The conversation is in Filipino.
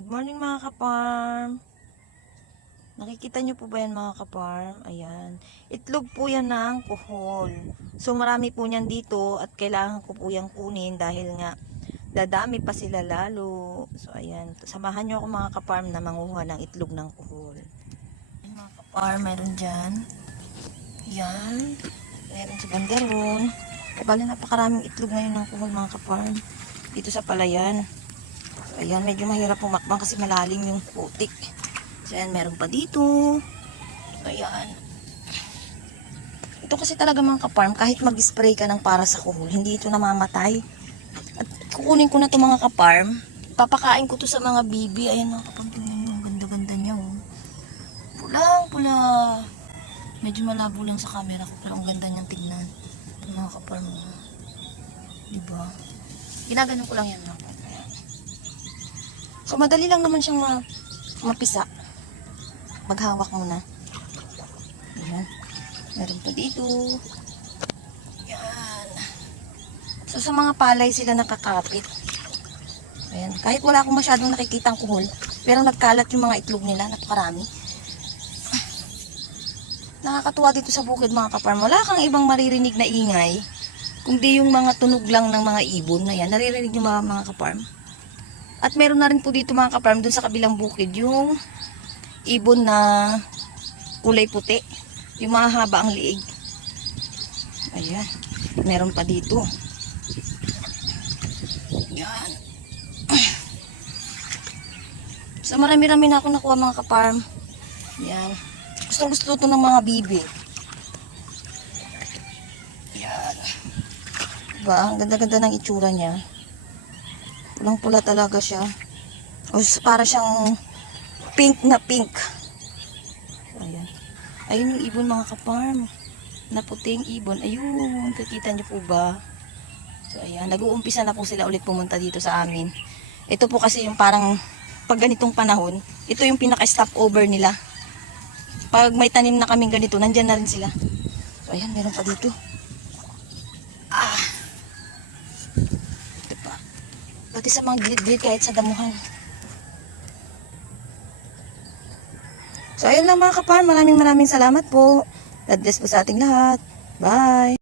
Good morning mga ka-farm. Nakikita nyo po ba yan mga ka-farm? Ayan. Itlog po yan ng kuhol. So marami po niyan dito at kailangan ko po yan kunin dahil nga dadami pa sila lalo. So ayan. Samahan nyo ako mga ka-farm na manguha ng itlog ng kuhol. Ayan, mga ka-farm, meron dyan. Ayan. Meron sa banderon. Bali napakaraming itlog ngayon ng kuhol mga ka-farm. Dito sa palayan. So, ayan, medyo mahirap pumakbang kasi malalim yung putik. So, ayan, meron pa dito. Ayan. Ito kasi talaga mga ka-farm, kahit mag-spray ka ng para sa kuhol, hindi ito namamatay. At kukunin ko na ito mga ka-farm. Papakain ko to sa mga bibi. Ayan mga ka-farm, tingnan nyo, ang ganda-ganda niya. Oh. Pulang-pula. Medyo malabo lang sa camera ko, pero ang ganda niyang tignan. Ito mga ka-farm. Diba? Ginagano ko lang yan mga ka-farm. So, madali lang naman siyang mapisa. Maghawak muna. Ayan. Meron pa dito. Ayan. So, sa mga palay sila nakakapit. Ayan. Kahit wala akong masyadong nakikitang kuhol, pero nagkalat yung mga itlog nila. Napakarami. Nakakatuwa dito sa bukid mga ka-farm. Wala kang ibang maririnig na ingay, kundi yung mga tunog lang ng mga ibon. Ayan. Naririnig yung mga ka-farm. At meron na rin po dito mga ka-farm, dun sa kabilang bukid, yung ibon na kulay puti. Yung mahaba ang liig. Ayan. Meron pa dito. Ayan. So marami-rami na ako nakuha mga ka-farm. Ayan. Gusto-gusto ito ng mga bibi. Ayan. Diba? Ang ganda-ganda ng itsura niya. Pulang-pula talaga siya. O para siyang pink na pink. Ayan. Ayun yung ibon mga ka-farm. Na puting ibon. Ayun. Kakita niyo po ba? So ayan. Nag-uumpisa na po sila ulit pumunta dito sa amin. Ito po kasi yung parang pag ganitong panahon, ito yung pinaka-stopover nila. Pag may tanim na kaming ganito, nandyan na rin sila. So ayan. Meron pa dito. Pati sa mga grid-grid kahit sa damuhan. So ayun lang mga ka-farm, maraming salamat po. God bless po sa ating lahat. Bye!